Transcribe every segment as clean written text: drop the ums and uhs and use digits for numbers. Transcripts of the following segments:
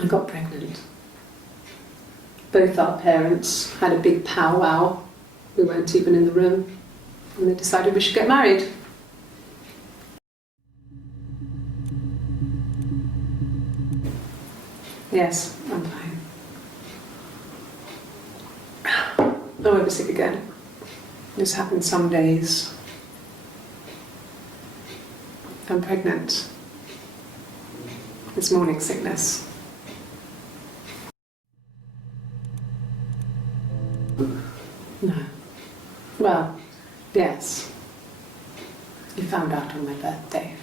I got pregnant. Both our parents had a big powwow. We weren't even in the room. And they decided we should get married. Yes, I'm fine. I won't be sick again. This happens some days. I'm pregnant. It's morning sickness. No. Well, yes. He found out on my birthday.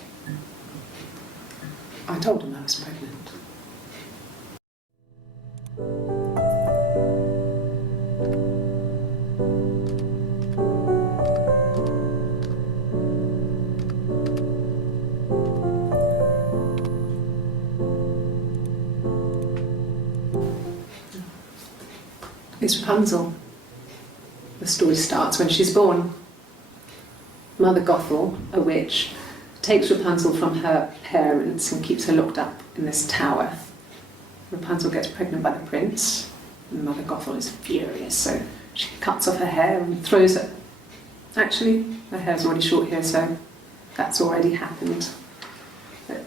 I told him I was pregnant. It's Rapunzel. The story starts when she's born. Mother Gothel, a witch, takes Rapunzel from her parents and keeps her locked up in this tower. Rapunzel gets pregnant by the prince, and Mother Gothel is furious, so she cuts off her hair and throws it. Actually, her hair's already short here, so that's already happened.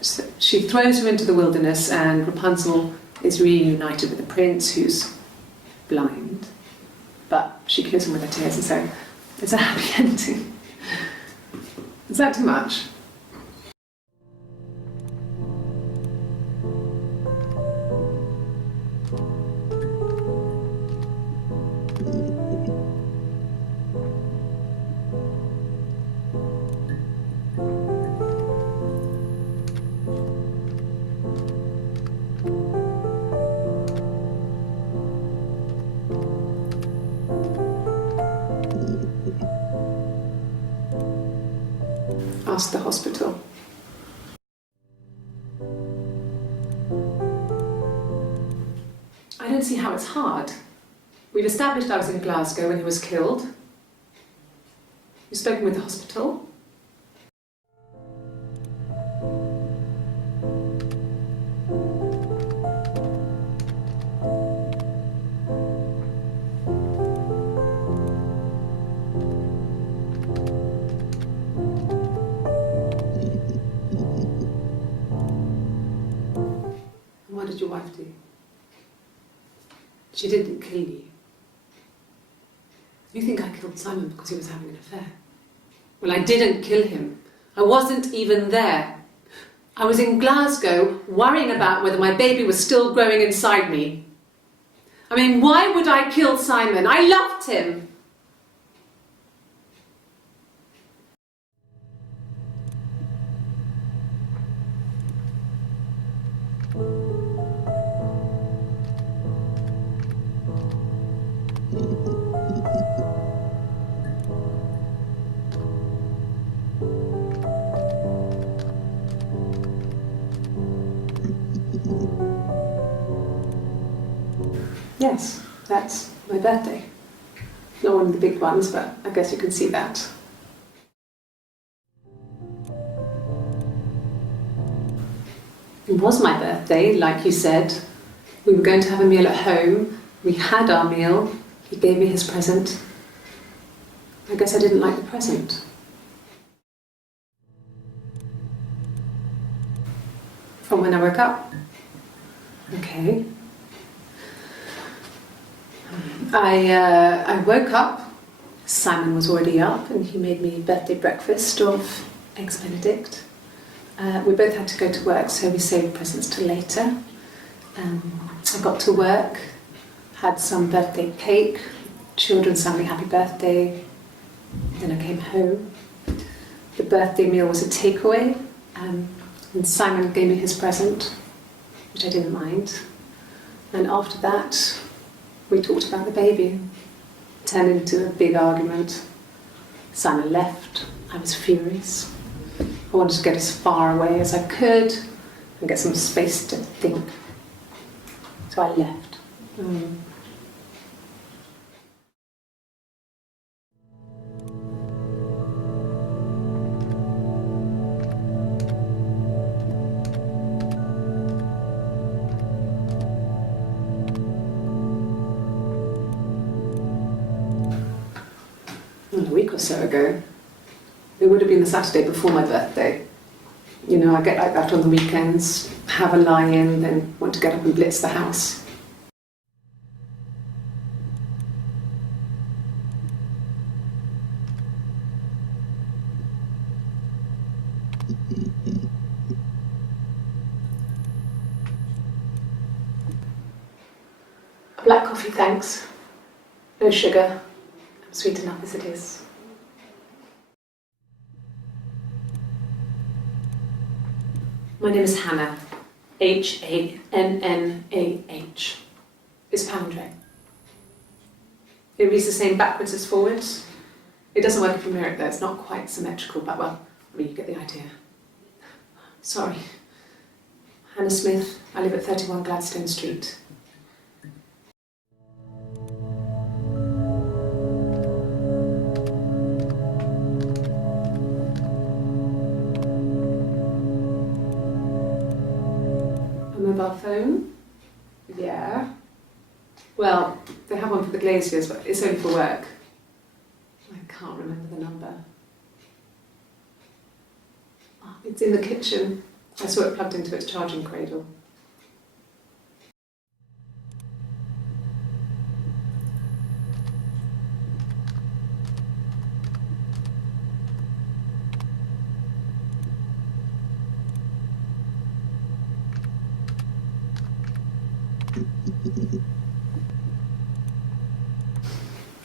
So she throws her into the wilderness, and Rapunzel is reunited with the prince, who's blind, but she kills him with her tears, and so it's a happy ending. Is that too much? Ask the hospital. I don't see how it's hard. We've established I was in Glasgow when he was killed. You've spoken with the hospital. What did your wife do? She didn't kill you. You think I killed Simon because he was having an affair? Well, I didn't kill him. I wasn't even there. I was in Glasgow worrying about whether my baby was still growing inside me. I mean, why would I kill Simon? I loved him. Yes, that's my birthday. Not one of the big ones, but I guess you can see that. It was my birthday, like you said. We were going to have a meal at home. We had our meal. He gave me his present. I guess I didn't like the present. From when I woke up. Okay. I woke up, Simon was already up, and he made me birthday breakfast of Eggs Benedict. We both had to go to work, so we saved presents till later. I got to work, had some birthday cake, children sang me happy birthday, then I came home. The birthday meal was a takeaway, and Simon gave me his present, which I didn't mind. And after that, we talked about the baby. It turned into a big argument. Simon left. I was furious. I wanted to get as far away as I could and get some space to think. So I left. or so ago. It would have been the Saturday before my birthday. You know, I get like that on the weekends, have a lie-in, then want to get up and blitz the house. A black coffee, thanks. No sugar. I'm sweet enough as it is. My name is Hannah. H-A-N-N-A-H. It's palindrome. It reads the same backwards as forwards. It doesn't work if you mirror it though, it's not quite symmetrical, but well, I mean, you get the idea. Sorry. Hannah Smith, I live at 31 Gladstone Street. A mobile phone? Yeah. Well, they have one for the glaziers, but it's only for work. I can't remember the number. Oh, it's in the kitchen. I saw it plugged into its charging cradle.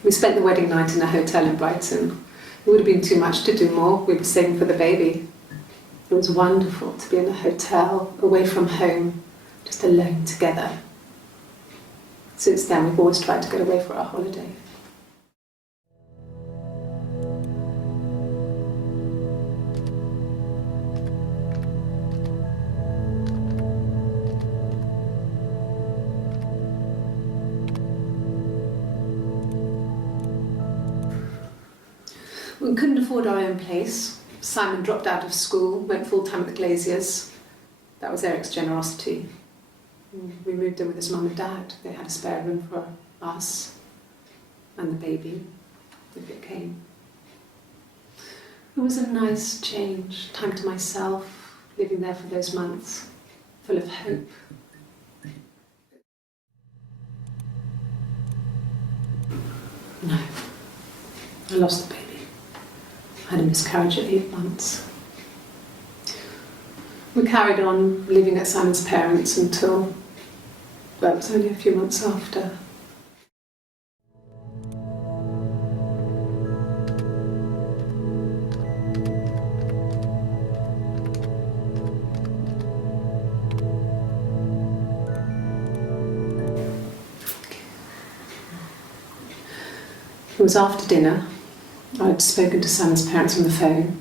We spent the wedding night in a hotel in Brighton. It would have been too much to do more. We were saving for the baby. It was wonderful to be in a hotel, away from home, just alone together. Since then, we've always tried to get away for our holiday. We couldn't afford our own place. Simon dropped out of school, went full-time at the Glaziers. That was Eric's generosity. We moved in with his mum and dad. They had a spare room for us and the baby, if it came. It was a nice change, time to myself, living there for those months, full of hope. No, I lost the baby. I had a miscarriage at 8 months. We carried on living at Simon's parents until, well, it was only a few months after. It was after dinner. I'd spoken to Simon's parents on the phone.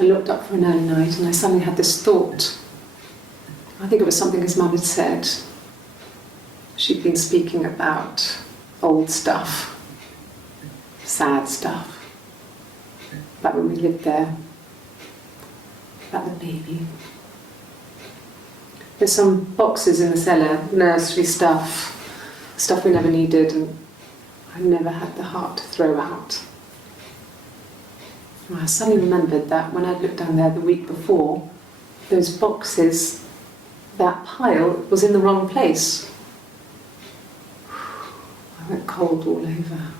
I looked up for an early night and I suddenly had this thought. I think it was something his mum had said. She'd been speaking about old stuff, sad stuff, about when we lived there, about the baby. There's some boxes in the cellar, nursery stuff we never needed and I never had the heart to throw out. I suddenly remembered that when I looked down there the week before, those boxes, that pile was in the wrong place. I went cold all over.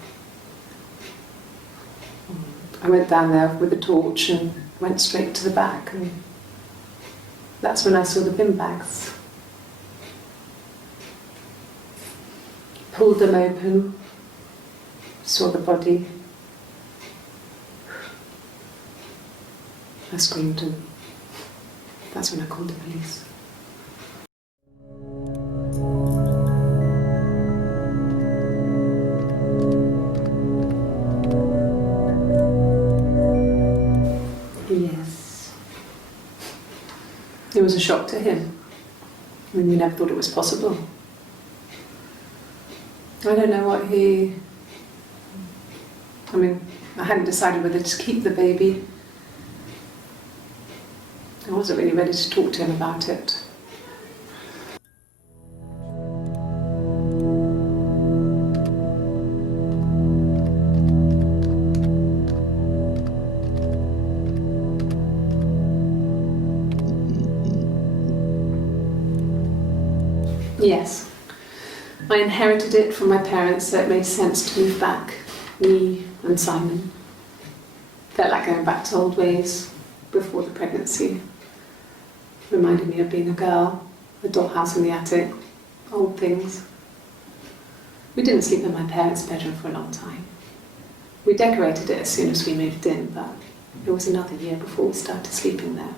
I went down there with a torch and went straight to the back, and that's when I saw the bin bags. Pulled them open, saw the body. I screamed and that's when I called the police. Yes. It was a shock to him. I mean, we never thought it was possible. I don't know what I hadn't decided whether to keep the baby. I wasn't really ready to talk to him about it. Yes. I inherited it from my parents, so it made sense to move back. Me and Simon. Felt like going back to old ways before the pregnancy. Reminded me of being a girl, a dollhouse in the attic, old things. We didn't sleep in my parents' bedroom for a long time. We decorated it as soon as we moved in, but it was another year before we started sleeping there.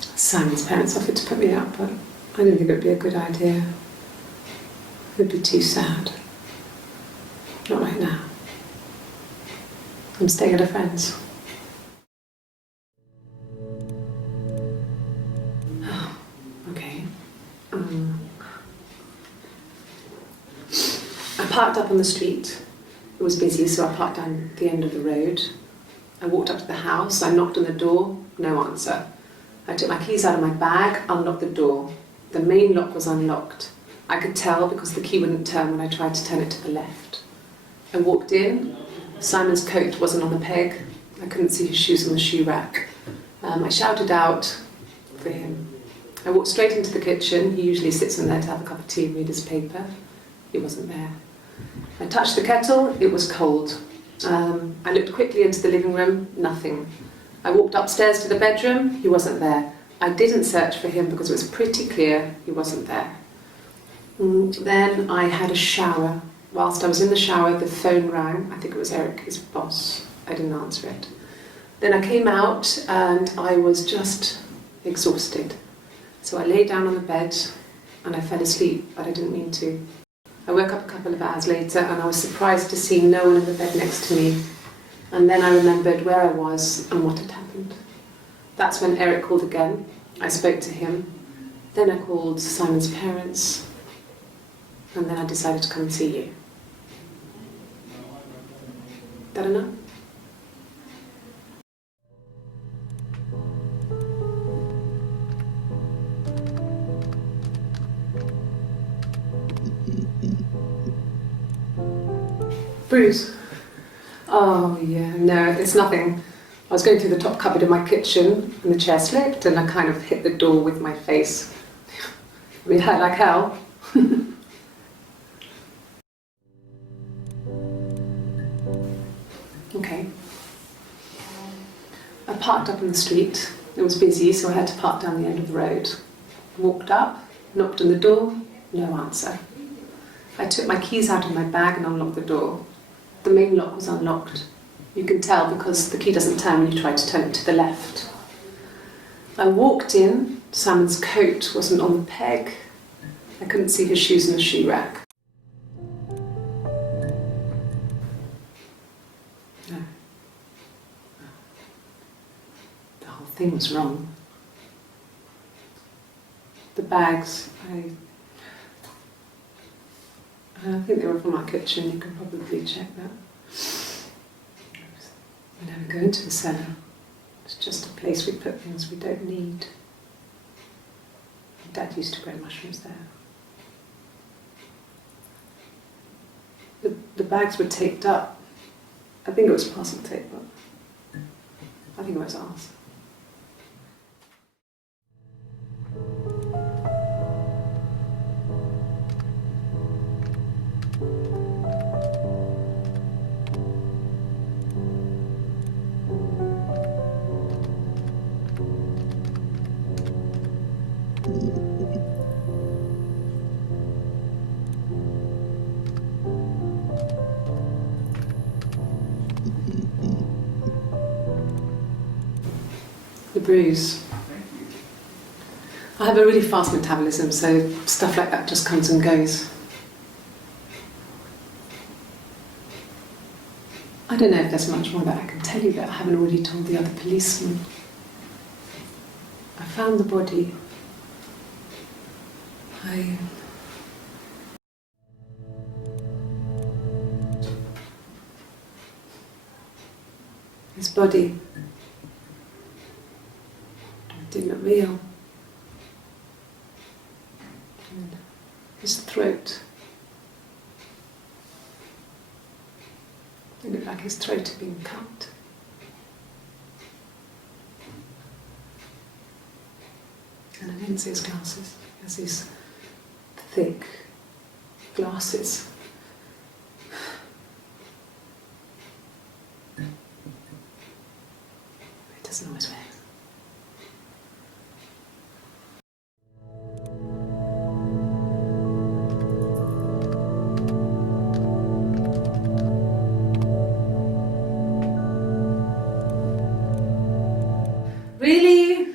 Simon's parents offered to put me up, but I didn't think it would be a good idea. It would be too sad. Not right now. I'm staying at a friend's. Oh, okay. I parked up on the street. It was busy, so I parked down the end of the road. I walked up to the house, I knocked on the door, no answer. I took my keys out of my bag, unlocked the door. The main lock was unlocked. I could tell because the key wouldn't turn when I tried to turn it to the left. I walked in. Simon's coat wasn't on the peg. I couldn't see his shoes on the shoe rack. I shouted out for him. I walked straight into the kitchen. He usually sits in there to have a cup of tea and read his paper. He wasn't there. I touched the kettle. It was cold. I looked quickly into the living room. Nothing. I walked upstairs to the bedroom. He wasn't there. I didn't search for him because it was pretty clear he wasn't there. Then I had a shower. Whilst I was in the shower, the phone rang. I think it was Eric, his boss. I didn't answer it. Then I came out and I was just exhausted. So I lay down on the bed and I fell asleep, but I didn't mean to. I woke up a couple of hours later and I was surprised to see no one in the bed next to me. And then I remembered where I was and what had happened. That's when Eric called again. I spoke to him. Then I called Simon's parents. And then I decided to come and see you. That enough? Bruise? Oh yeah, no, it's nothing. I was going through the top cupboard in my kitchen and the chair slipped and I kind of hit the door with my face. I mean, it hurt like hell. Okay. I parked up on the street. It was busy, so I had to park down the end of the road. Walked up, knocked on the door, no answer. I took my keys out of my bag and unlocked the door. The main lock was unlocked. You can tell because the key doesn't turn when you try to turn it to the left. I walked in. Simon's coat wasn't on the peg. I couldn't see his shoes in the shoe rack. No. The whole thing was wrong. The bags, I think they were from our kitchen. You can probably check that. We never go into the cellar. It's just a place we put things we don't need. Dad used to grow mushrooms there. The bags were taped up. I think it was parcel tape, but I think it was ours. The bruise. I have a really fast metabolism, so stuff like that just comes and goes. I don't know if there's much more that I can tell you that I haven't already told the other policemen. I found the body. His body didn't look real. And his throat. It looked like his throat had been cut. owns those glasses. He has these thick glasses. He doesn't always wear. Really?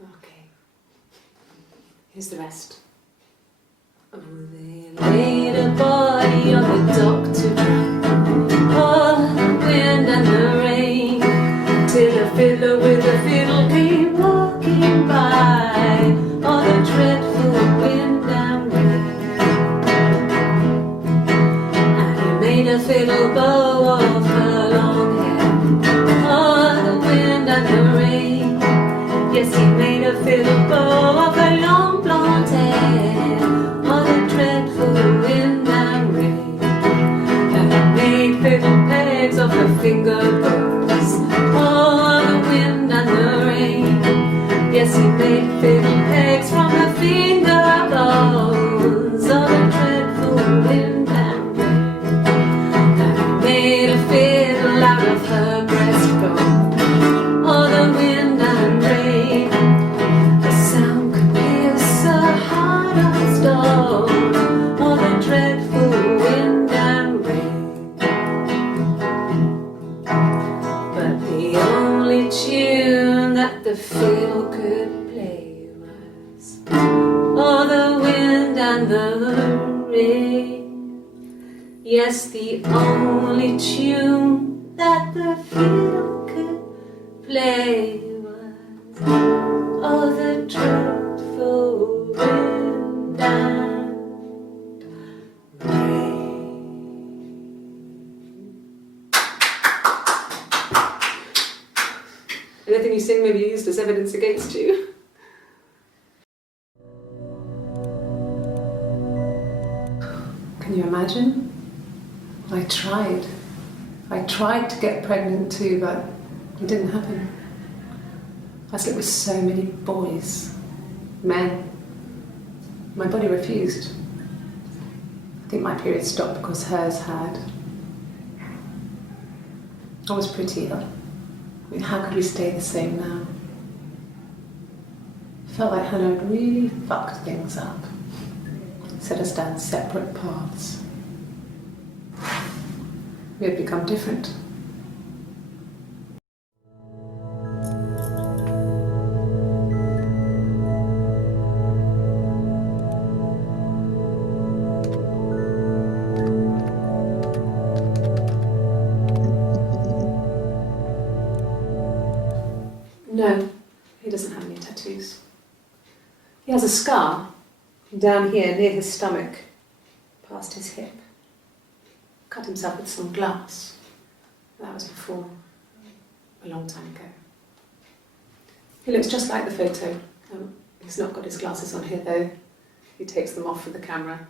Okay. Here's the rest. Oh, they laid a body on the dock to dry. Oh, the wind and the rain, till a fiddler with a fiddle came walking by. Oh, the dreadful wind and rain. And he made a fiddle bow of her long hair. Oh, the wind and the rain. Yes, he made a fiddle bow of her long blonde hair. Oh, the dreadful wind and rain. And he made fiddle pegs of her finger bows. Oh, the wind and the rain. Yes, he made fiddle pegs from her finger bows. Oh, the dreadful wind and rain. And he made a fiddle out of her breastbone. Oh, the wind and rain. The sound could pierce a heart of stone. Oh, the dreadful wind and rain. But the only tune that the fiddle could play was, oh, the wind and the rain. Yes, the only tune that the fiddle could play was, oh, the dreadful wind and rain. Anything you sing may be used as evidence against you. Can you imagine? I tried to get pregnant too, but it didn't happen. I slept with so many boys, men. My body refused. I think my period stopped because hers had. I was pretty ill. I mean, how could we stay the same now? Felt like Hannah had really fucked things up. Set us down separate paths. We had become different. No, he doesn't have any tattoos. He has a scar down here near his stomach, past his hip. Cut himself with some glass. That was before, a long time ago. He looks just like the photo. He's not got his glasses on here though. He takes them off for the camera.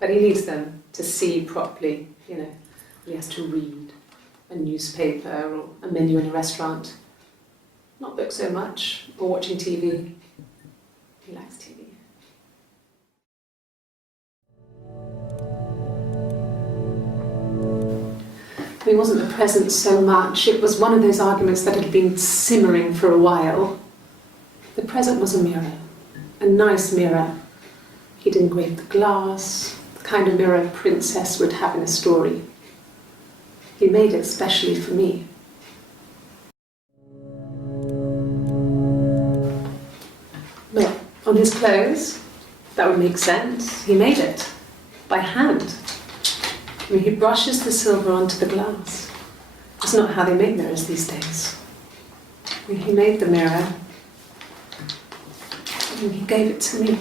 But he needs them to see properly, you know. He has to read a newspaper or a menu in a restaurant. Not books so much, or watching TV. He likes TV. It wasn't the present so much, it was one of those arguments that had been simmering for a while. The present was a mirror, a nice mirror. He'd engraved the glass, the kind of mirror a princess would have in a story. He made it specially for me. But on his clothes, that would make sense. He made it by hand. I mean, he brushes the silver onto the glass. It's not how they make mirrors these days. I mean, he made the mirror and he gave it to me.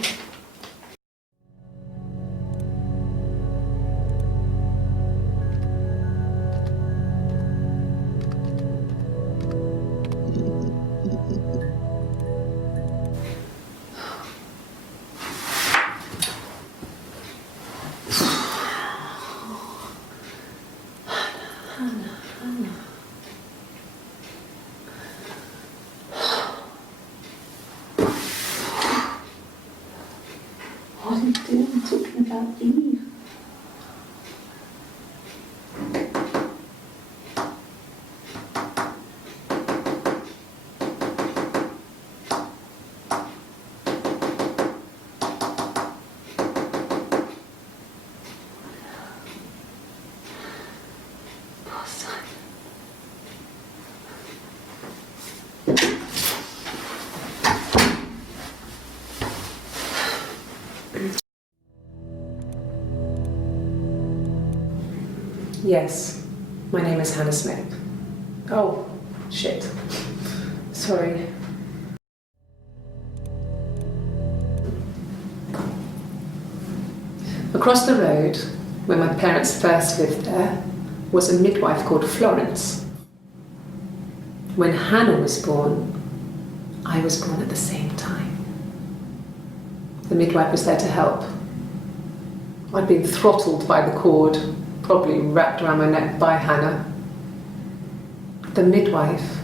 Yes, my name is Hannah Smith. Oh, shit. Sorry. Across the road, where my parents first lived there, was a midwife called Florence. When Hannah was born, I was born at the same time. The midwife was there to help. I'd been throttled by the cord, probably wrapped around my neck by Hannah. The midwife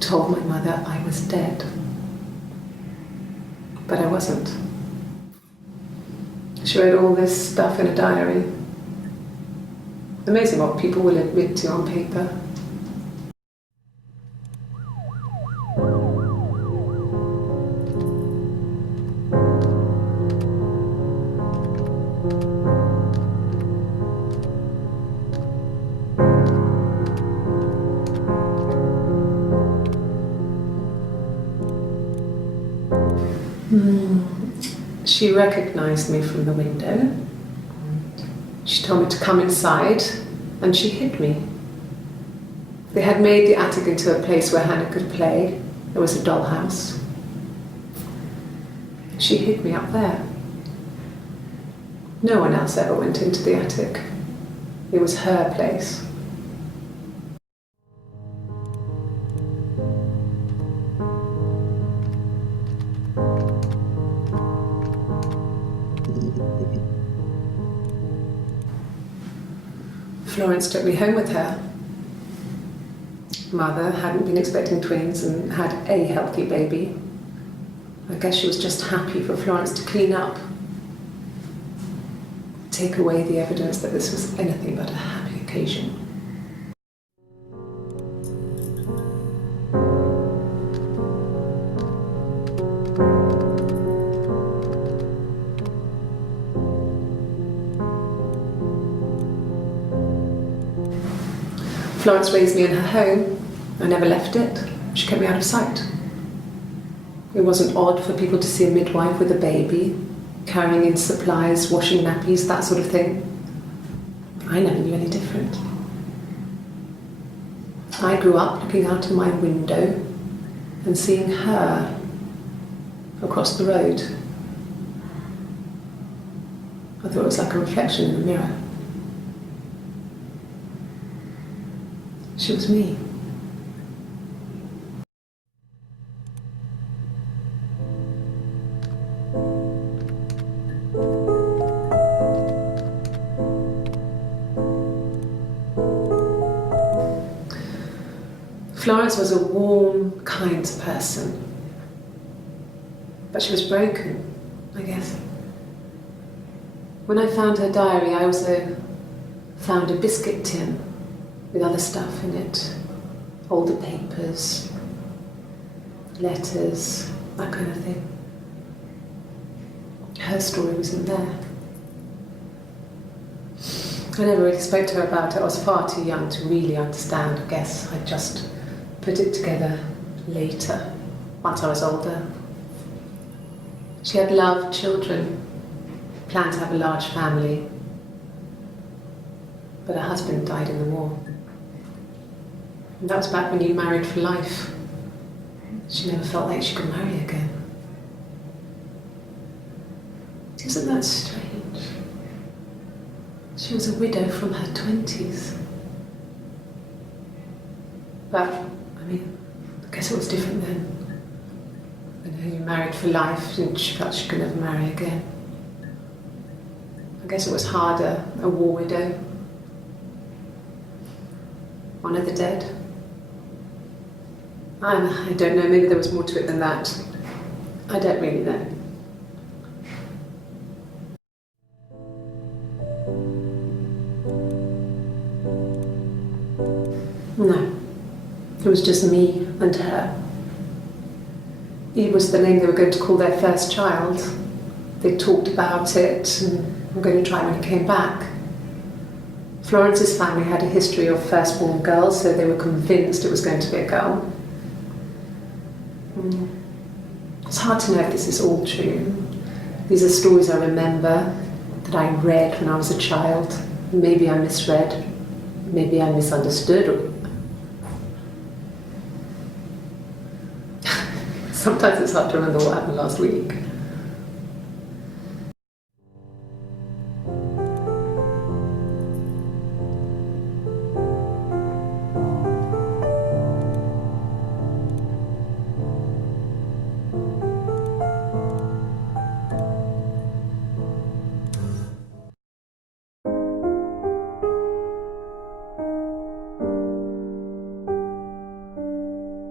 told my mother I was dead, but I wasn't. She wrote all this stuff in a diary. Amazing what people will admit to on paper. She recognised me from the window. She told me to come inside, and she hid me. They had made the attic into a place where Hannah could play. There was a dollhouse. She hid me up there. No one else ever went into the attic. It was her place. Florence took me home with her. Mother hadn't been expecting twins and had a healthy baby. I guess she was just happy for Florence to clean up, take away the evidence that this was anything but a happy occasion. Florence raised me in her home. I never left it. She kept me out of sight. It wasn't odd for people to see a midwife with a baby, carrying in supplies, washing nappies, that sort of thing. I never knew any different. I grew up looking out of my window and seeing her across the road. I thought it was like a reflection in the mirror. She was me. Florence was a warm, kind person, but she was broken, I guess. When I found her diary, I also found a biscuit tin with other stuff in it, older papers, letters, that kind of thing. Her story was in there. I never really spoke to her about it. I was far too young to really understand, I guess. I just put it together later, once I was older. She had loved children, planned to have a large family, but her husband died in the war. And that was back when you married for life. She never felt like she could marry again. Isn't that strange? She was a widow from her 20s. But, I mean, I guess it was different then. When you married for life and she felt she could never marry again. I guess it was harder, a war widow. One of the dead. I don't know, maybe there was more to it than that. I don't really know. No, it was just me and her. It was the name they were going to call their first child. They talked about it and were going to try when he came back. Florence's family had a history of firstborn girls, so they were convinced it was going to be a girl. It's hard to know if this is all true. These are stories I remember, that I read when I was a child. Maybe I misread. maybe I misunderstood. Sometimes it's hard to remember what happened last week.